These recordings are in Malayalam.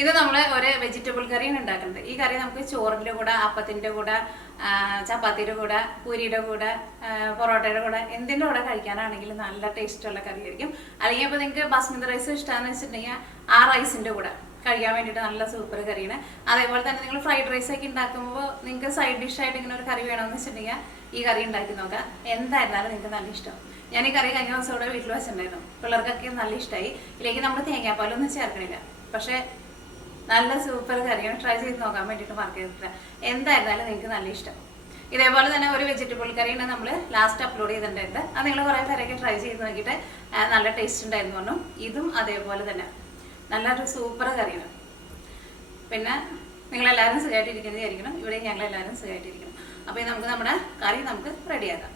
ഇത് നമ്മൾ ഒരു വെജിറ്റബിൾ കറിയാണ് ഉണ്ടാക്കുന്നത്. ഈ കറി നമുക്ക് ചോറിൻ്റെ കൂടെ, അപ്പത്തിൻ്റെ കൂടെ, ചപ്പാത്തിയുടെ കൂടെ, പൂരിയുടെ കൂടെ, പൊറോട്ടയുടെ കൂടെ, എന്തിൻ്റെ കൂടെ കഴിക്കാനാണെങ്കിലും നല്ല ടേസ്റ്റുള്ള കറി ആയിരിക്കും. അല്ലെങ്കിൽ ഇപ്പോൾ നിങ്ങൾക്ക് ബാസ്മതി റൈസ് ഇഷ്ടമാണെന്ന് വെച്ചിട്ടുണ്ടെങ്കിൽ ആ റൈസിൻ്റെ കൂടെ കഴിക്കാൻ വേണ്ടിയിട്ട് നല്ല സൂപ്പർ കറിയാണ്. അതേപോലെ തന്നെ നിങ്ങൾ ഫ്രൈഡ് റൈസ് ഒക്കെ ഉണ്ടാക്കുമ്പോൾ നിങ്ങൾക്ക് സൈഡ് ഡിഷായിട്ട് ഇങ്ങനെ ഒരു കറി വേണമെന്ന് വെച്ചിട്ടുണ്ടെങ്കിൽ ഈ കറി ഉണ്ടാക്കി നോക്കാം. എന്തായിരുന്നാലും നിങ്ങൾക്ക് നല്ല ഇഷ്ടം. ഞാൻ ഈ കറി കഴിഞ്ഞ ദിവസം ഇവിടെ വീട്ടിൽ വെച്ചിട്ടുണ്ടായിരുന്നു. പിള്ളേർക്കൊക്കെ നല്ല ഇഷ്ടമായി. ഇതിലേക്ക് നമ്മൾ തേങ്ങാപ്പാലൊന്നും ചേർക്കണില്ല. പക്ഷേ നല്ല സൂപ്പർ കറിയാണ്. ട്രൈ ചെയ്ത് നോക്കാൻ വേണ്ടിയിട്ട് മാർക്ക് ചെയ്തിട്ടില്ല. എന്തായിരുന്നാലും നിങ്ങൾക്ക് നല്ല ഇഷ്ടം. ഇതേപോലെ തന്നെ ഒരു വെജിറ്റബിൾ കറിയാണ് നമ്മൾ ലാസ്റ്റ് അപ്ലോഡ് ചെയ്തിട്ടുണ്ടായിരുന്നത്. അത് നിങ്ങൾ കുറേ പേരൊക്കെ ട്രൈ ചെയ്ത് നോക്കിയിട്ട് നല്ല ടേസ്റ്റ് ഉണ്ടായിരുന്നു പറഞ്ഞു. ഇതും അതേപോലെ തന്നെ നല്ലൊരു സൂപ്പർ കറിയാണ്. പിന്നെ നിങ്ങളെല്ലാവരും സുഖമായിട്ടിരിക്കുന്നത് വിചാരിക്കണം. ഇവിടെ ഞങ്ങളെല്ലാവരും സുഖമായിട്ടിരിക്കണം. അപ്പോൾ നമുക്ക് നമ്മുടെ കറി നമുക്ക് റെഡിയാക്കാം.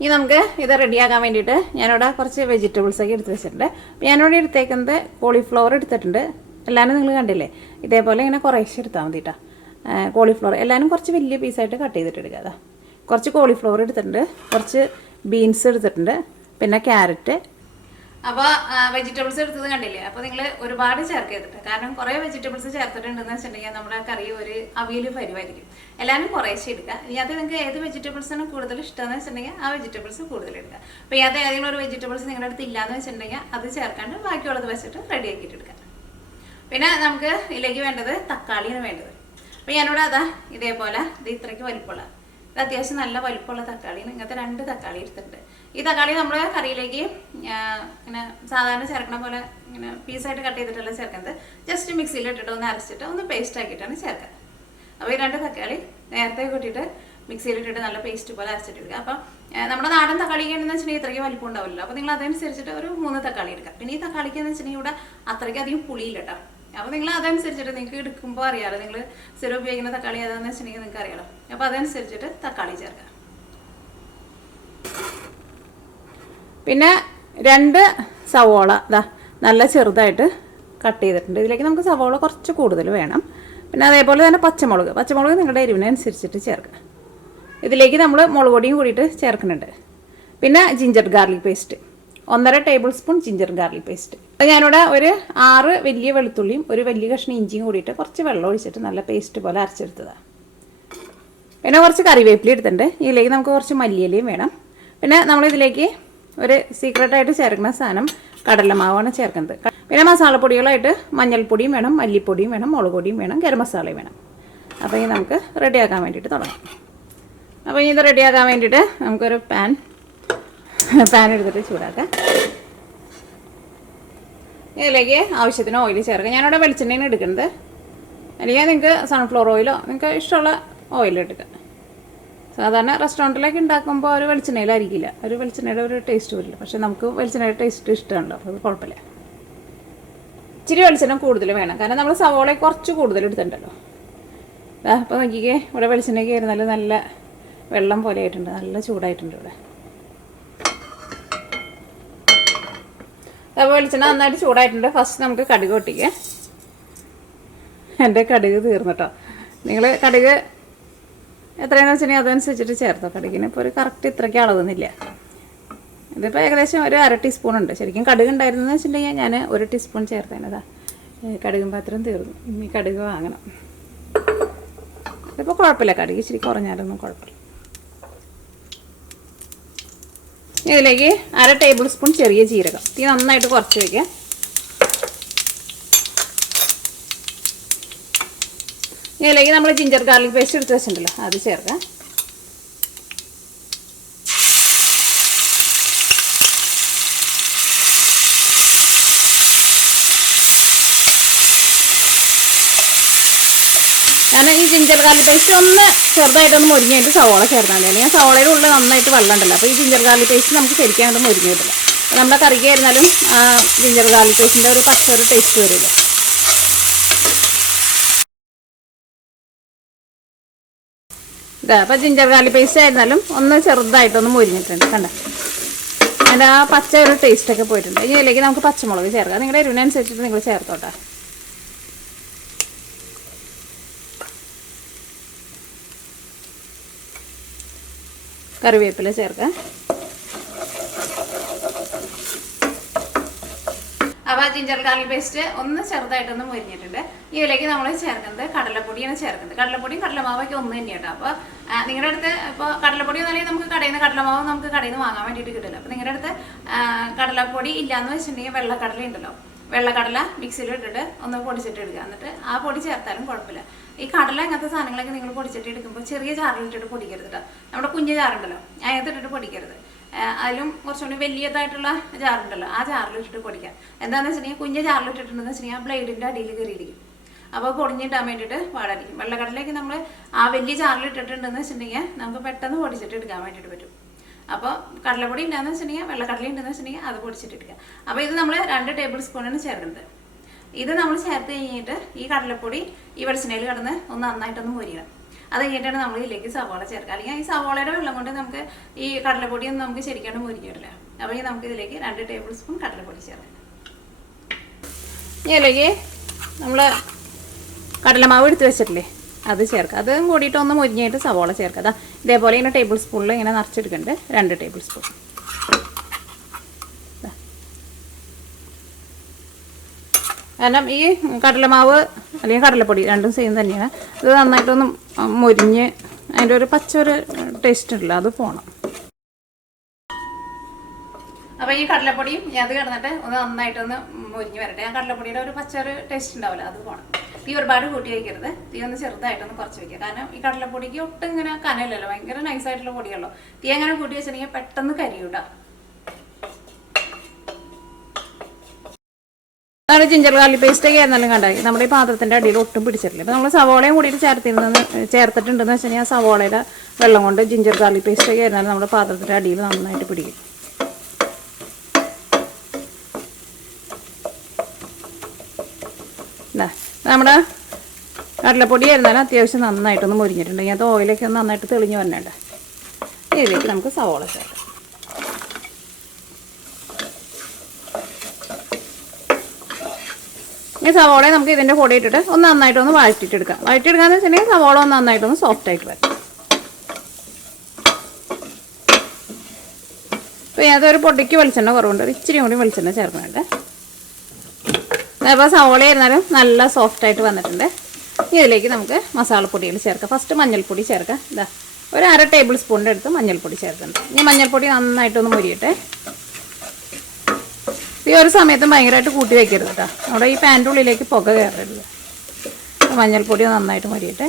ഇനി നമുക്ക് ഇത് റെഡിയാക്കാൻ വേണ്ടിയിട്ട് ഞാനിവിടെ കുറച്ച് വെജിറ്റബിൾസൊക്കെ എടുത്ത് വെച്ചിട്ടുണ്ട്. അപ്പോൾ ഞാനിവിടെ എടുത്തേക്കുന്നത് കോളിഫ്ലവർ എടുത്തിട്ടുണ്ട്. എല്ലാവരും നിങ്ങൾ കണ്ടില്ലേ, ഇതേപോലെ ഇങ്ങനെ കുറേശ്ശെ എടുത്താൽ മതി കേട്ടോ. കോളിഫ്ലവർ എല്ലാവരും കുറച്ച് വലിയ പീസായിട്ട് കട്ട് ചെയ്തിട്ട് എടുക്കുക. അതാ കുറച്ച് കോളിഫ്ലവർ എടുത്തിട്ടുണ്ട്, കുറച്ച് ബീൻസ് എടുത്തിട്ടുണ്ട്, പിന്നെ ക്യാരറ്റ്. അപ്പോൾ വെജിറ്റബിൾസ് എടുത്തത് കണ്ടില്ലേ. അപ്പോൾ നിങ്ങൾ ഒരുപാട് ചേർക്കരുത്. കാരണം കുറേ വെജിറ്റബിൾസ് ചേർത്തിട്ടുണ്ടെന്ന് വെച്ചിട്ടുണ്ടെങ്കിൽ നമ്മുടെ കറി ഒരു അവിയൽ പരിവായിരിക്കും. എല്ലാവരും കുറേശ്ശെ എടുക്കുക. ഇതിനകത്ത് നിങ്ങൾക്ക് ഏത് വെജിറ്റബിൾസാണ് കൂടുതൽ ഇഷ്ടമെന്ന് വെച്ചിട്ടുണ്ടെങ്കിൽ ആ വെജിറ്റബിൾസ് കൂടുതൽ എടുക്കുക. അപ്പോൾ ഇതിനകത്ത് ഏതെങ്കിലും ഒരു വെജിറ്റബിൾസ് നിങ്ങളുടെ അടുത്ത് ഇല്ലയെന്ന് വെച്ചിട്ടുണ്ടെങ്കിൽ അത് ചേർക്കാണ്ട് ബാക്കിയുള്ളത് വെച്ചിട്ട് റെഡി ആക്കിയിട്ട് എടുക്കുക. പിന്നെ നമുക്ക് ഇതിലേക്ക് വേണ്ടത് തക്കാളിയാണ് വേണ്ടത്. അപ്പോൾ ഞാനിവിടെ അതാ ഇതേപോലെ ഇത് ഇത്രയ്ക്ക് വലിപ്പമുള്ള, ഇത് അത്യാവശ്യം നല്ല വലിപ്പമുള്ള തക്കാളിയാണ്. ഇങ്ങനത്തെ 2 തക്കാളി എടുത്തിട്ടുണ്ട്. ഈ തക്കാളി നമ്മൾ കറിയിലേക്ക് ഇങ്ങനെ സാധാരണ ചേർക്കണ പോലെ ഇങ്ങനെ പീസായിട്ട് കട്ട് ചെയ്തിട്ടല്ല ചേർക്കുന്നത്. ജസ്റ്റ് മിക്സിയിൽ ഇട്ടിട്ട് ഒന്ന് അരച്ചിട്ട് ഒന്ന് പേസ്റ്റ് ആക്കിയിട്ടാണ് ചേർക്കുക. അപ്പോൾ ഈ 2 തക്കാളി നേരത്തെ കൂട്ടിയിട്ട് മിക്സിയിലിട്ടിട്ട് നല്ല പേസ്റ്റ് പോലെ അരച്ചിട്ടെടുക്കുക. അപ്പം നമ്മുടെ നാടൻ തക്കാളിക്ക് എന്ന് വെച്ചിട്ടുണ്ടെങ്കിൽ ഇത്രയ്ക്ക് വലിപ്പം ഉണ്ടാവില്ലല്ലോ. അപ്പോൾ നിങ്ങൾ അതനുസരിച്ചിട്ട് ഒരു 3 തക്കാളി എടുക്കുക. പിന്നെ ഈ തക്കാളിക്ക് എന്ന് വെച്ചിട്ടുണ്ടെങ്കിൽ ഇവിടെ അത്രയ്ക്ക് അധികം പുളിയില്ല കേട്ടോ. അപ്പോൾ നിങ്ങൾ അതനുസരിച്ചിട്ട് നിങ്ങൾക്ക് എടുക്കുമ്പോൾ അറിയാമല്ലോ, നിങ്ങൾ സ്ഥിരം ഉപയോഗിക്കുന്ന തക്കാളി ഏതാണെന്ന് വെച്ചിട്ടുണ്ടെങ്കിൽ നിങ്ങൾക്ക് അറിയാമല്ലോ. അപ്പോൾ അതനുസരിച്ചിട്ട് തക്കാളി ചേർക്കുക. പിന്നെ 2 സവോള ഇതാ നല്ല ചെറുതായിട്ട് കട്ട് ചെയ്തിട്ടുണ്ട്. ഇതിലേക്ക് നമുക്ക് സവോള കുറച്ച് കൂടുതൽ വേണം. പിന്നെ അതേപോലെ തന്നെ പച്ചമുളക് നിങ്ങളുടെ എരിവിനനുസരിച്ചിട്ട് ചേർക്കുക. ഇതിലേക്ക് നമ്മൾ മുളക് പൊടിയും കൂടിയിട്ട് ചേർക്കുന്നുണ്ട്. പിന്നെ ginger garlic paste 1.5 table spoon ginger garlic paste. ഞാനിവിടെ ഒരു 6 വലിയ വെളുത്തുള്ളിയും ഒരു വലിയ കഷ്ണം ഇഞ്ചിയും കൂടിയിട്ട് കുറച്ച് വെള്ളം ഒഴിച്ചിട്ട് നല്ല പേസ്റ്റ് പോലെ അരച്ചെടുത്തതാണ്. പിന്നെ കുറച്ച് കറിവേപ്പില എടുത്തിട്ടുണ്ട്. ഇതിലേക്ക് നമുക്ക് കുറച്ച് മല്ലിയിലയും വേണം. പിന്നെ നമ്മളിതിലേക്ക് ഒരു സീക്രട്ടായിട്ട് ചേർക്കുന്ന സാധനം കടലമാവാണ് ചേർക്കുന്നത്. പിന്നെ മസാലപ്പൊടികളായിട്ട് മഞ്ഞൾപ്പൊടിയും വേണം, മല്ലിപ്പൊടിയും വേണം, മുളക് പൊടിയും വേണം, ഗരം മസാലയും വേണം. അപ്പോൾ ഇത് നമുക്ക് റെഡിയാക്കാൻ വേണ്ടിയിട്ട് തുടങ്ങാം. അപ്പോൾ ഇത് റെഡിയാക്കാൻ വേണ്ടിയിട്ട് നമുക്കൊരു പാൻ എടുത്തിട്ട് ചൂടാക്കാം. ഇതിലേക്ക് ആവശ്യത്തിന് ഓയിൽ ചേർക്കാം. ഞാനിവിടെ വെളിച്ചെണ്ണയാണ് എടുക്കുന്നത്. അല്ലെങ്കിൽ നിങ്ങൾക്ക് സൺഫ്ലവർ ഓയിലോ നിങ്ങൾക്ക് ഇഷ്ടമുള്ള ഓയിൽ എടുക്കുക. സാധാരണ റെസ്റ്റോറൻറ്റിലൊക്കെ ഉണ്ടാക്കുമ്പോൾ ഒരു വെളിച്ചെണ്ണയിലായിരിക്കില്ല, ഒരു വെളിച്ചെണ്ണയുടെ ഒരു ടേസ്റ്റ് വരില്ല. പക്ഷേ നമുക്ക് വെളിച്ചെണ്ണയുടെ ടേസ്റ്റ് ഇഷ്ടമുണ്ടോ, അത് കുഴപ്പമില്ല. ഇച്ചിരി വെളിച്ചെണ്ണ കൂടുതൽ വേണം, കാരണം നമ്മൾ സവോള കുറച്ച് കൂടുതൽ എടുത്തിട്ടുണ്ടല്ലോ. അപ്പോൾ നോക്കിക്കേ, ഇവിടെ വെളിച്ചെണ്ണ കയറുന്നാൽ നല്ല വെള്ളം പോലെ ആയിട്ടുണ്ട്, നല്ല ചൂടായിട്ടുണ്ട് ഇവിടെ. അപ്പോൾ വെളിച്ചെണ്ണ നന്നായിട്ട് ചൂടായിട്ടുണ്ട്. ഫസ്റ്റ് നമുക്ക് കടുക് പൊട്ടിക്കുക. എൻ്റെ കടുക് തീർന്നിട്ടോ. നിങ്ങൾ കടുക് എത്രയാണെന്ന് വെച്ചിട്ടുണ്ടെങ്കിൽ അതനുസരിച്ചിട്ട് ചേർത്തോ. കടുകിന് ഇപ്പോൾ ഒരു കറക്റ്റ് ഇത്രയ്ക്ക് അളവുന്നില്ല. ഇതിപ്പോൾ ഏകദേശം ഒരു 1/2 ടീസ്പൂൺ ഉണ്ട്. ശരിക്കും കടുക് ഉണ്ടായിരുന്നെന്ന് വെച്ചിട്ടുണ്ടെങ്കിൽ ഞാൻ 1 ടീസ്പൂൺ ചേർത്തേനതാ. കടുകും പാത്രം തീർന്നു. ഇനി കടുക് വാങ്ങണം. ഇതിപ്പോൾ കുഴപ്പമില്ല, കടുക് ഇച്ചിരി കുറഞ്ഞാലൊന്നും കുഴപ്പമില്ല. ഇതിലേക്ക് 1/2 ടേബിൾ സ്പൂൺ ചെറിയ ജീരകം. തീ നന്നായിട്ട് കുറച്ച് വയ്ക്കുക. ഇതിലേക്ക് നമ്മൾ ജിഞ്ചർ ഗാർലിക് പേസ്റ്റ് എടുത്ത് വെച്ചിട്ടുണ്ടല്ലോ, അത് ചേർക്കാം. ഞാൻ ഈ ജിഞ്ചർ ഗാർലിക് പേസ്റ്റ് ഒന്ന് ചെറുതായിട്ടൊന്ന് മുരിഞ്ഞ് കഴിഞ്ഞിട്ട് സവോള ചേർത്താൽ മതി. അല്ലെങ്കിൽ സവോളയുടെ ഉള്ളിൽ നന്നായിട്ട് വെള്ളം ഉണ്ടല്ലോ. അപ്പോൾ ഈ ജിഞ്ചർ ഗാർലിക് പേസ്റ്റ് നമുക്ക് ശരിക്കും അങ്ങോട്ട് മുരിഞ്ഞ് കിട്ടില്ല. അപ്പോൾ നമ്മുടെ കറിക്ക് ആയിരുന്നാലും ജിഞ്ചർ ഗാർലിക് പേസ്റ്റിൻ്റെ ഒരു പച്ചൊരു ടേസ്റ്റ് വരില്ല. ഇതാ അപ്പോൾ ജിഞ്ചർ ഗാർലിക് പേസ്റ്റ് ആയിരുന്നാലും ഒന്ന് ചെറുതായിട്ടൊന്ന് മുരിഞ്ഞിട്ടുണ്ട്. കണ്ട, അതിൻ്റെ ആ പച്ച ഒരു ടേസ്റ്റൊക്കെ പോയിട്ടുണ്ട്. ഇനി ഇതിലേക്ക് നമുക്ക് പച്ചമുളക് ചേർക്കാം. നിങ്ങളുടെ എരിവിനനുസരിച്ചിട്ട് നിങ്ങൾ ചേർത്തോട്ടെ. കറിവേപ്പില ചേർക്കാം. അപ്പോൾ ജിഞ്ചർ ഗാർലിക് പേസ്റ്റ് ഒന്ന് ചെറുതായിട്ടൊന്ന് മൊരിഞ്ഞിട്ടുണ്ട്. ഇതിലേക്ക് നമ്മൾ ചേർക്കുന്നത് കടലപ്പൊടിയാണ് ചേർക്കുന്നത്. കടലപ്പൊടിയും കടലമാവൊക്കെ ഒന്ന് തന്നെയാണ്. അപ്പോൾ നിങ്ങളുടെ അടുത്ത് ഇപ്പോൾ കടലപ്പൊടി ഒന്നല്ലെങ്കിൽ നമുക്ക് കടയിൽ നിന്ന് കടലമാവ് നമുക്ക് കടയിൽ നിന്ന് വാങ്ങാൻ വേണ്ടിയിട്ട് കിട്ടില്ല. അപ്പോൾ നിങ്ങളുടെ അടുത്ത് കടലപ്പൊടി ഇല്ലയെന്ന് വെച്ചിട്ടുണ്ടെങ്കിൽ വെള്ളക്കടല ഉണ്ടല്ലോ, വെള്ളക്കടല മിക്സിയിൽ ഇട്ടിട്ട് ഒന്ന് പൊടിച്ചിട്ട് എടുക്കുക. എന്നിട്ട് ആ പൊടി ചേർത്താലും കുഴപ്പമില്ല. ഈ കടല അങ്ങനത്തെ സാധനങ്ങളൊക്കെ നിങ്ങൾ പൊടിച്ചിട്ട് എടുക്കുമ്പോൾ ചെറിയ ജാറിലിട്ടിട്ട് പൊടിക്കരുത് കേട്ടോ. നമ്മുടെ കുഞ്ഞ് ജാറുണ്ടല്ലോ അതിനകത്തിട്ടിട്ട് പൊടിക്കരുത്. അതിലും കുറച്ചുകൂടി വലിയതായിട്ടുള്ള ജാറുണ്ടല്ലോ ആ ജാറിലിട്ടിട്ട് പൊടിക്കാം. എന്താണെന്ന് വെച്ചിട്ടുണ്ടെങ്കിൽ കുഞ്ഞ് ജാറിലിട്ടിട്ടുണ്ടെന്ന് വെച്ചിട്ടുണ്ടെങ്കിൽ ആ ബ്ലേഡിൻ്റെ അടിയിൽ കയറിയിരിക്കും. അപ്പോൾ പൊടിഞ്ഞിട്ടാൻ വേണ്ടിയിട്ട് പാടായിരിക്കും. വെള്ളക്കടലേക്ക് നമ്മൾ ആ വലിയ ജാറിലിട്ടിട്ടുണ്ടെന്ന് വെച്ചിട്ടുണ്ടെങ്കിൽ നമുക്ക് പെട്ടെന്ന് പൊടിച്ചിട്ട് എടുക്കാൻ വേണ്ടിയിട്ട് പറ്റും. അപ്പോൾ കടലപ്പൊടി ഉണ്ടെന്ന് വെച്ചിട്ടുണ്ടെങ്കിൽ വെള്ളക്കടല ഉണ്ടെന്ന് വെച്ചിട്ടുണ്ടെങ്കിൽ അത് പൊടിച്ചിട്ട് എടുക്കുക. അപ്പോൾ ഇത് നമ്മൾ 2 ടേബിൾ സ്പൂണാണ് ചേർക്കുന്നത്. ഇത് നമ്മൾ ചേർത്ത് കഴിഞ്ഞിട്ട് ഈ കടലപ്പൊടി ഈ വെളിച്ചെണ്ണയിൽ കിടന്ന് ഒന്ന് നന്നായിട്ടൊന്ന് മൊരിയണം. അത് കഴിഞ്ഞിട്ടാണ് നമ്മൾ ഇതിലേക്ക് സവാള ചേർക്കുക. അല്ലെങ്കിൽ ഈ സവാളയുടെ വെള്ളം കൊണ്ട് നമുക്ക് ഈ കടലപ്പൊടിയൊന്നും നമുക്ക് ശരിക്കും മൊരിക്കില്ല. അപ്പോൾ നമുക്ക് ഇതിലേക്ക് 2 ടേബിൾ സ്പൂൺ കടലപ്പൊടി ചേർക്കാം. ഇതിലേക്ക് നമ്മൾ കടലമാവ് എടുത്ത് വെച്ചിട്ടില്ലേ അത് ചേർക്കുക. അതും കൂടിയിട്ട് ഒന്ന് മൊരിഞ്ഞിട്ട് സവാള ചേർക്കുക. അതാ ഇതേപോലെ ഇങ്ങനെ ടേബിൾ സ്പൂണിൽ ഇങ്ങനെ നിറച്ചെടുക്കുന്നുണ്ട് 2 ടേബിൾ സ്പൂൺ. കാരണം ഈ കടലമാവ് അല്ലെങ്കിൽ കടലപ്പൊടി രണ്ടും സെയിം തന്നെയാണ്. ഇത് നന്നായിട്ടൊന്ന് മൊരിഞ്ഞ് അതിൻ്റെ ഒരു പച്ചൊരു ടേസ്റ്റ് ഉണ്ടല്ലോ അത് പോകണം. അപ്പോൾ ഈ കടലപ്പൊടിയും അത് കിടന്നിട്ട് ഒന്ന് നന്നായിട്ടൊന്ന് മൊരിഞ്ഞ് വരട്ടെ. ആ കടലപ്പൊടിയുടെ ഒരു പച്ചൊരു ടേസ്റ്റ് ഉണ്ടാവില്ല അത് പോകണം. തീ ഒരുപാട് കൂട്ടി വയ്ക്കരുത്. തീ ഒന്ന് ചെറുതായിട്ടൊന്ന് കുറച്ച് വയ്ക്കുക. കാരണം ഈ കടലപ്പൊടിക്ക് ഒട്ടും ഇങ്ങനെ കനലല്ലോ, ഭയങ്കര നൈസായിട്ടുള്ള പൊടിയല്ലോ. തീ അങ്ങനെ കൂട്ടി വെച്ചിട്ടുണ്ടെങ്കിൽ പെട്ടെന്ന് കരിയൂട്ടാ. നമ്മുടെ ജിഞ്ചർ ഗാർലിക് പേസ്റ്റ് ഒക്കെ ആയിരുന്നാലും കണ്ടായി നമ്മുടെ ഈ പാത്രത്തിൻ്റെ അടിയിൽ ഒട്ടും പിടിച്ചിട്ടില്ല. അപ്പോൾ നമ്മൾ സവോളയും കൂടിയിട്ട് ചേർത്തിട്ടുണ്ടെന്ന് വെച്ച് കഴിഞ്ഞാൽ സവോളയുടെ വെള്ളം കൊണ്ട് ജിഞ്ചർ ഗാർലിക് പേസ്റ്റ് ഒക്കെ ആയിരുന്നാലും നമ്മുടെ പാത്രത്തിൻ്റെ അടിയിൽ നന്നായിട്ട് പിടിക്കും. നമ്മുടെ കടലപ്പൊടി ആയിരുന്നാലും അത്യാവശ്യം നന്നായിട്ടൊന്ന് മൊരിഞ്ഞിട്ടുണ്ട്. ഇങ്ങനത്തെ ഓയിലൊക്കെ ഒന്ന് നന്നായിട്ട് തെളിഞ്ഞ് വരണേണ്ട. ഇതിലേക്ക് നമുക്ക് സവോള ചേർക്കാം. ഈ സവോളയെ നമുക്ക് ഇതിൻ്റെ കൂടെ ഇട്ടിട്ട് ഒന്ന് നന്നായിട്ടൊന്ന് വഴറ്റിയിട്ടെടുക്കാം. വഴറ്റിയെടുക്കാന്ന് വെച്ചിട്ടുണ്ടെങ്കിൽ സവോള ഒന്ന് നന്നായിട്ടൊന്ന് സോഫ്റ്റ് ആയിട്ട് വരും. അപ്പോൾ അതൊരു പൊടിക്ക് വെളിച്ചെണ്ണ കുറവുണ്ട്, ഇച്ചിരി കൂടി വെളിച്ചെണ്ണ ചേർക്കുന്നുണ്ട്. അപ്പോൾ സവോള ആയിരുന്നാലും നല്ല സോഫ്റ്റായിട്ട് വന്നിട്ടുണ്ട്. ഇതിലേക്ക് നമുക്ക് മസാലപ്പൊടികൾ ചേർക്കാം. ഫസ്റ്റ് മഞ്ഞൾപ്പൊടി ചേർക്കാം. ഇതാ ഒരു 1/2 ടേബിൾ സ്പൂണിൻ്റെ അടുത്ത് മഞ്ഞൾപ്പൊടി ചേർക്കുന്നുണ്ട്. ഇനി മഞ്ഞൾപ്പൊടി നന്നായിട്ടൊന്ന് മുരിയട്ടെ. ഈ ഒരു സമയത്തും ഭയങ്കരമായിട്ട് കൂട്ടി വയ്ക്കരുത് കേട്ടോ. അവിടെ ഈ പാൻ്റെ ഉള്ളിലേക്ക് പുക കയറരുത്. മഞ്ഞൾപ്പൊടി നന്നായിട്ട് മുരിയട്ടെ.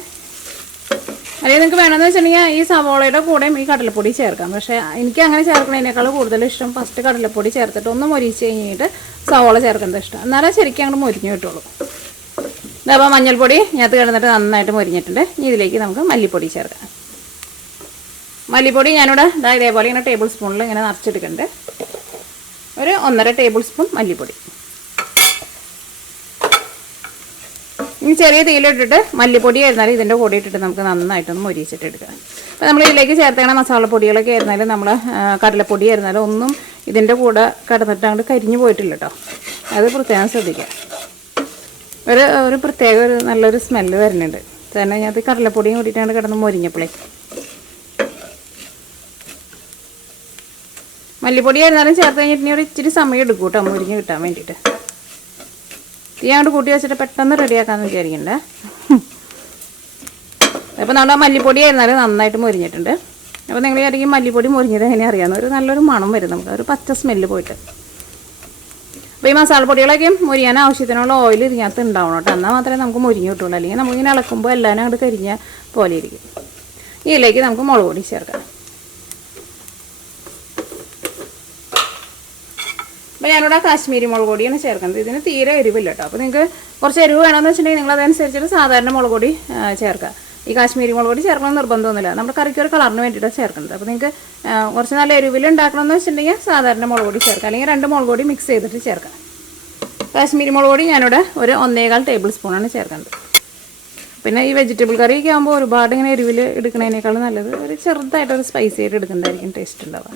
അല്ലെങ്കിൽ നിങ്ങൾക്ക് വേണമെന്ന് വെച്ചിട്ടുണ്ടെങ്കിൽ ഈ സവോളയുടെ കൂടെയും ഈ കടലപ്പൊടി ചേർക്കാം. പക്ഷേ എനിക്ക് അങ്ങനെ ചേർക്കുന്നതിനേക്കാൾ കൂടുതൽ ഇഷ്ടം ഫസ്റ്റ് കടലപ്പൊടി ചേർത്തിട്ട് ഒന്ന് മൊരിച്ച് കഴിഞ്ഞിട്ട് സവോള ചേർക്കുന്നത് ഇഷ്ടം. എന്നാലും ശരിക്കും അങ്ങോട്ട് മൊരിഞ്ഞ് കിട്ടുള്ളൂ. ഇതപ്പോൾ മഞ്ഞൾപ്പൊടി ഇതിനകത്ത് കിടന്നിട്ട് നന്നായിട്ട് മൊരിഞ്ഞിട്ടുണ്ട്. ഇനി ഇതിലേക്ക് നമുക്ക് മല്ലിപ്പൊടി ചേർക്കാം. മല്ലിപ്പൊടി ഞാനിവിടെ ഇതേപോലെ ഇങ്ങനെ ടേബിൾ സ്പൂണിൽ ഇങ്ങനെ നിറച്ചെടുക്കുന്നുണ്ട്. ഒരു 1.5 ടേബിൾ സ്പൂൺ മല്ലിപ്പൊടി. ഇനി ചെറിയ തീയിലിട്ടിട്ട് മല്ലിപ്പൊടി ആയിരുന്നാലും ഇതിൻ്റെ കൂടെ ഇട്ടിട്ട് നമുക്ക് നന്നായിട്ടൊന്ന് മൊരിച്ചിട്ട് എടുക്കാം. അപ്പോൾ നമ്മൾ ഇതിലേക്ക് ചേർത്തേക്കണ മസാലപ്പൊടികളൊക്കെ ആയിരുന്നാലും നമ്മൾ കടലപ്പൊടി ആയിരുന്നാലും ഒന്നും ഇതിൻ്റെ കൂടെ കിടന്നിട്ട് അങ്ങോട്ട് കരിഞ്ഞു പോയിട്ടില്ല കേട്ടോ. അത് പ്രത്യേകം ശ്രദ്ധിക്കാം. ഒരു പ്രത്യേക ഒരു നല്ലൊരു സ്മെല്ല് വരുന്നുണ്ട്. തന്നെ ഇതിനകത്ത് കടലപ്പൊടിയും കൂടിയിട്ടാണ് കിടന്ന് മൊരിഞ്ഞപ്പോഴേ. മല്ലിപ്പൊടി ആയിരുന്നാലും ചേർത്ത് കഴിഞ്ഞിട്ടുണ്ടെങ്കിൽ ഒരു ഇച്ചിരി സമയം എടുക്കും കേട്ടോ മൊരിഞ്ഞ് കിട്ടാൻ വേണ്ടിയിട്ട്. തീ അങ്ങോട്ട് കൂട്ടി വെച്ചിട്ട് പെട്ടെന്ന് റെഡിയാക്കാമെന്ന് വിചാരിക്കണ്ടേ. അപ്പോൾ നമ്മുടെ മല്ലിപ്പൊടി ആയിരുന്നാലും നന്നായിട്ട് മൊരിഞ്ഞിട്ടുണ്ട്. അപ്പോൾ നിങ്ങൾ വിചാരിക്കും മല്ലിപ്പൊടി മൊരിഞ്ഞത് എങ്ങനെയാണ് അറിയാമെന്ന്. ഒരു നല്ലൊരു മണം വരും നമുക്ക്, ഒരു പച്ച സ്മെല്ല് പോയിട്ട്. അപ്പോൾ ഈ മസാലപ്പൊടികളൊക്കെ മൊരിയാൻ ആവശ്യത്തിനുള്ള ഓയിൽ ഇതിനകത്ത് ഉണ്ടാവണം കേട്ടോ. എന്നാൽ മാത്രമേ നമുക്ക് മൊരിഞ്ഞ് കിട്ടുള്ളൂ. അല്ലെങ്കിൽ നമ്മളിങ്ങനെ ഇളക്കുമ്പോൾ എല്ലാവരും അങ്ങോട്ട് കരിഞ്ഞ പോലെ ഇരിക്കും. ഇതിലേക്ക് നമുക്ക് മുളക് പൊടി ചേർക്കാം. അപ്പോൾ ഞാനിവിടെ കാശ്മീരി മുളക് പൊടിയാണ് ചേർക്കുന്നത്. ഇതിന് തീരെ എരിവില്ല കേട്ടോ. അപ്പോൾ നിങ്ങൾക്ക് കുറച്ച് എരിവ് വേണമെന്ന് വെച്ചിട്ടുണ്ടെങ്കിൽ നിങ്ങൾ അതനുസരിച്ചിട്ട് സാധാരണ മുളക് പൊടി ചേർക്കുക. ഈ കാശ്മീരി മുളക് പൊടി ചേർക്കണമെന്ന് നിർബന്ധമൊന്നുമില്ല. നമ്മുടെ കറിക്ക് ഒരു കളറിന് വേണ്ടിയിട്ടാണ് ചേർക്കുന്നത്. അപ്പോൾ നിങ്ങൾക്ക് കുറച്ച് നല്ല എരിവിൽ ഉണ്ടാക്കണമെന്ന് വെച്ചിട്ടുണ്ടെങ്കിൽ സാധാരണ മുളക് പൊടി ചേർക്കുക. അല്ലെങ്കിൽ 2 മുളക് പൊടി മിക്സ് ചെയ്തിട്ട് ചേർക്കാം. കാശ്മീരി മുളക് പൊടി ഞാനിവിടെ ഒരു 1.25 ടേബിൾ സ്പൂണാണ് ചേർക്കുന്നത്. പിന്നെ ഈ വെജിറ്റബിൾ കറിയൊക്കെ ആകുമ്പോൾ ഒരുപാട് ഇങ്ങനെ എരിവിൽ എടുക്കുന്നതിനേക്കാളും നല്ലത് ഒരു ചെറുതായിട്ടൊരു സ്പൈസി ആയിട്ട് എടുക്കുന്നതായിരിക്കും ടേസ്റ്റ് ഉണ്ടാവുക.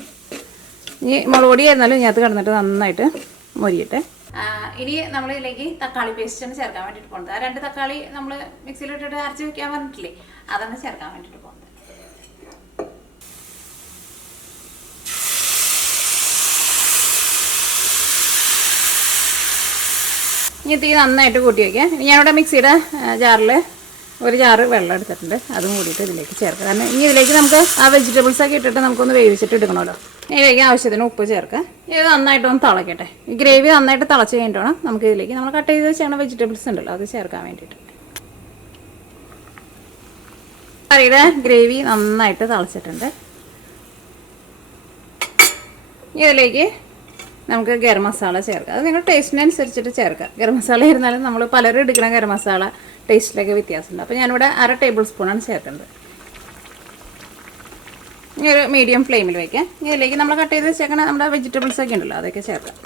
ഇനി മുളക് പൊടി ആയിരുന്നാലും ഇതിനകത്ത് കിടന്നിട്ട് നന്നായിട്ട് മൊരിയട്ടെ. ഇനി നമ്മൾ ഇതിലേക്ക് തക്കാളി പേസ്റ്റാണ് ചേർക്കാൻ വേണ്ടിയിട്ട് പോകുന്നത്. 2 തക്കാളി നമ്മൾ മിക്സിയിലിട്ടിട്ട് അരച്ച് വെക്കാൻ പറഞ്ഞിട്ടില്ലേ, അതാണ് ചേർക്കാൻ വേണ്ടിയിട്ട് പോകുന്നത്. ഇനി തീ നന്നായിട്ട് കൂട്ടി വയ്ക്കാം. ഞാനിവിടെ മിക്സിയുടെ ജാറിൽ ഒരു ജാറ് വെള്ളം എടുത്തിട്ടുണ്ട്. അതും കൂടിയിട്ട് ഇതിലേക്ക് ചേർക്കുക. കാരണം ഇനി ഇതിലേക്ക് നമുക്ക് ആ വെജിറ്റബിൾസൊക്കെ ഇട്ടിട്ട് നമുക്കൊന്ന് വേവിച്ചിട്ട് എടുക്കണമല്ലോ. ഇതിലേക്ക് ആവശ്യത്തിന് ഉപ്പ് ചേർക്കുക. ഇത് നന്നായിട്ടൊന്ന് തിളക്കട്ടെ. ഈ ഗ്രേവി നന്നായിട്ട് തിളച്ച് കഴിഞ്ഞിട്ട് വേണം നമുക്ക് ഇതിലേക്ക് നമ്മൾ കട്ട് ചെയ്ത് വെച്ചാണ് വെജിറ്റബിൾസ് ഉണ്ടല്ലോ അത് ചേർക്കാൻ വേണ്ടിയിട്ട്. കറിയുടെ ഗ്രേവി നന്നായിട്ട് തിളച്ചിട്ടുണ്ട്. ഇതിലേക്ക് നമുക്ക് ഗരം മസാല ചേർക്കാം. അത് നിങ്ങളുടെ ടേസ്റ്റിനനുസരിച്ചിട്ട് ചേർക്കാം. ഗരം മസാല ഇരുന്നാലും നമ്മൾ പലരും എടുക്കുന്ന ഗരം മസാല ടേസ്റ്റിലൊക്കെ വ്യത്യാസമുണ്ട്. അപ്പോൾ ഞാനിവിടെ 1/2 ടേബിൾ സ്പൂണാണ് ചേർക്കുന്നത്. ഇനി ഒരു മീഡിയം ഫ്ലെയിമിൽ വയ്ക്കാം. ഇതിലേക്ക് നമ്മൾ കട്ട് ചെയ്ത് വെച്ചേക്കണ നമ്മുടെ വെജിറ്റബിൾസൊക്കെ ഉണ്ടല്ലോ അതൊക്കെ ചേർക്കാം.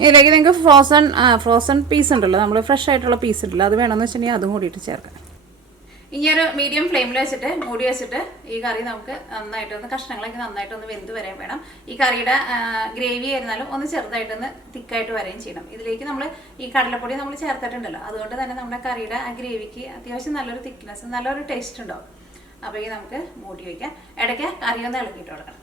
ഇതിലേക്ക് നിങ്ങൾക്ക് ഫ്രോസൺ പീസ് ഉണ്ടല്ലോ, നമ്മൾ ഫ്രഷ് ആയിട്ടുള്ള പീസ് ഉണ്ടല്ലോ, അത് വേണമെന്ന് വെച്ചിട്ടുണ്ടെങ്കിൽ അതും കൂടിയിട്ട് ചേർക്കാം. ഇനി ഒരു മീഡിയം ഫ്ലെയിമിൽ വെച്ചിട്ട് മൂടി വെച്ചിട്ട് ഈ കറി നമുക്ക് നന്നായിട്ടൊന്ന് കഷ്ണങ്ങളൊക്കെ നന്നായിട്ടൊന്ന് വെന്ത് വരാൻ വേണം. ഈ കറിയുടെ ഗ്രേവി ആയിരുന്നാലും ഒന്ന് ചെറുതായിട്ടൊന്ന് തിക്കായിട്ട് വരെയും ചെയ്യണം. ഇതിലേക്ക് നമ്മൾ ഈ കടലപ്പൊടി നമ്മൾ ചേർത്തിട്ടുണ്ടല്ലോ, അതുകൊണ്ട് തന്നെ നമ്മുടെ കറിയുടെ ആ ഗ്രേവിക്ക് അത്യാവശ്യം നല്ലൊരു തിക്നെസ്, നല്ലൊരു ടേസ്റ്റ് ഉണ്ടാവും. അപ്പോൾ ഈ നമുക്ക് മൂടി വയ്ക്കാം. ഇടയ്ക്ക് കറി ഒന്ന് ഇളക്കിയിട്ട് കൊടുക്കണം.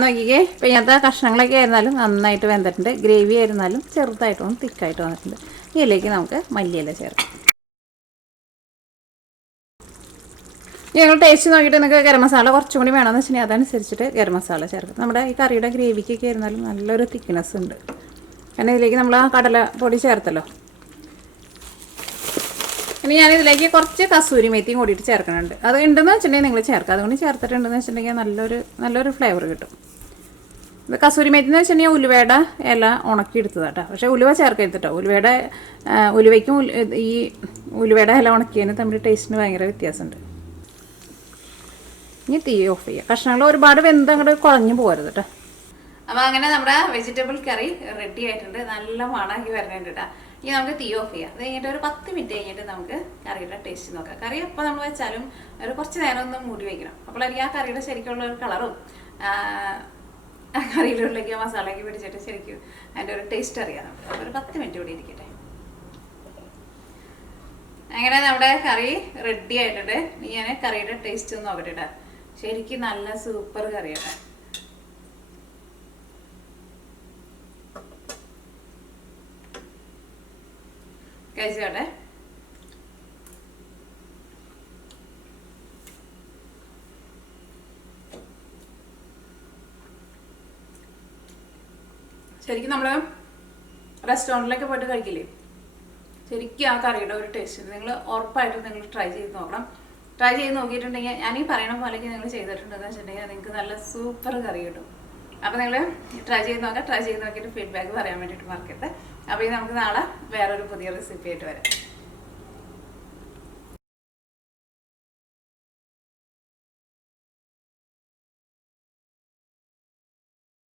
നോക്കിക്കേ, ഇപ്പം ഇങ്ങനത്തെ കഷ്ണങ്ങളൊക്കെ ആയിരുന്നാലും നന്നായിട്ട് വെന്തിട്ടുണ്ട്. ഗ്രേവി ആയിരുന്നാലും ചെറുതായിട്ട് വന്ന് തിക്കായിട്ട് വന്നിട്ടുണ്ട്. ഇതിലേക്ക് നമുക്ക് മല്ലിയില ചേർക്കാം. ഞങ്ങൾ ടേസ്റ്റ് നോക്കിയിട്ട് നിങ്ങൾക്ക് ഗരം മസാല കുറച്ചും കൂടി വേണമെന്ന് വെച്ചിട്ടുണ്ടെങ്കിൽ അതനുസരിച്ചിട്ട് ഗരം മസാല ചേർക്കും. നമ്മുടെ ഈ കറിയുടെ ഗ്രേവിക്കൊക്കെ ആയിരുന്നാലും നല്ലൊരു തിക്നെസ് ഉണ്ട്. കാരണം ഇതിലേക്ക് നമ്മൾ ആ കടല പൊടി ചേർത്തല്ലോ. ഇനി ഞാനിതിലേക്ക് കുറച്ച് കസൂരി മെത്തിയും കൂടിയിട്ട് ചേർക്കുന്നുണ്ട്. അത് ഉണ്ടെന്ന് വെച്ചിട്ടുണ്ടെങ്കിൽ നിങ്ങൾ ചേർക്കുക. അതുകൊണ്ട് ചേർത്തിട്ടുണ്ടെന്ന് വെച്ചിട്ടുണ്ടെങ്കിൽ നല്ലൊരു ഫ്ലേവർ കിട്ടും. ഇത് കസൂരി മെത്തി എന്ന് വെച്ചിട്ടുണ്ടെങ്കിൽ ഉലുവയുടെ ഇല ഉണക്കി എടുത്തതാട്ടോ. പക്ഷേ ഉലുവ ചേർക്കരുത് കേട്ടോ. ഉലുവയ്ക്കും ഈ ഉലുവയുടെ ഇല ഉണക്കിയതിന് തമ്മിൽ ടേസ്റ്റിന് ഭയങ്കര വ്യത്യാസമുണ്ട്. ഇനി തീ ഓഫ് ചെയ്യുക. കഷ്ണങ്ങൾ ഒരുപാട് വെന്ത് അങ്ങോട്ട് കുഴഞ്ഞു പോകരുത് കേട്ടോ. അപ്പോൾ അങ്ങനെ നമ്മുടെ വെജിറ്റബിൾ കറി റെഡി ആയിട്ടുണ്ട്. നല്ല മണമാക്കി വരണുണ്ട് കേട്ടോ. ഇനി നമുക്ക് തീ ഓഫ് ചെയ്യാം. അത് കഴിഞ്ഞിട്ട് ഒരു 10 മിനിറ്റ് കഴിഞ്ഞിട്ട് നമുക്ക് കറിയുടെ ടേസ്റ്റ് നോക്കാം. കറി എപ്പോൾ നമ്മൾ വെച്ചാലും ഒരു കുറച്ച് നേരം ഒന്ന് മൂടി വയ്ക്കണം. അപ്പോഴായിരിക്കും ആ കറിയുടെ ശരിക്കുള്ള ഒരു കളറും കറിയുടെ ഉള്ളിലേക്ക് മസാലയ്ക്ക് പിടിച്ചിട്ട് ശരിക്കും അതിൻ്റെ ഒരു ടേസ്റ്റ് അറിയാം നമുക്ക്. അപ്പോൾ ഒരു 10 മിനിറ്റ് കൂടി ഇരിക്കട്ടെ. അങ്ങനെ നമ്മുടെ കറി റെഡി ആയിട്ടുണ്ട്. ഞാൻ കറിയുടെ ടേസ്റ്റ് ഒന്ന് നോക്കട്ടെ. ശരിക്കും നല്ല സൂപ്പർ കറിയാണ്. കഴിച്ചോട്ടെ. ശരിക്കും നമ്മൾ റെസ്റ്റോറൻറ്റിലൊക്കെ പോയിട്ട് കഴിക്കില്ലേ, ശരിക്കും ആ കറിയുടെ ഒരു ടേസ്റ്റ് നിങ്ങൾ ഉറപ്പായിട്ടും നിങ്ങൾ ട്രൈ ചെയ്ത് നോക്കണം. ട്രൈ ചെയ്ത് നോക്കിയിട്ടുണ്ടെങ്കിൽ ഞാൻ ഈ പറയണ പോലെയൊക്കെ നിങ്ങൾ ചെയ്തിട്ടുണ്ടെന്ന് വെച്ചിട്ടുണ്ടെങ്കിൽ നിങ്ങൾക്ക് നല്ല സൂപ്പർ കറി കിട്ടും. അപ്പോൾ നിങ്ങൾ ട്രൈ ചെയ്ത് നോക്കാം. ട്രൈ ചെയ്ത് നോക്കിയിട്ട് ഫീഡ്ബാക്ക് പറയാൻ വേണ്ടിയിട്ട് മറക്കരുത്. അപ്പോൾ നമുക്ക് നാളെ വേറൊരു പുതിയ റെസിപ്പി ആയിട്ട് വരാം.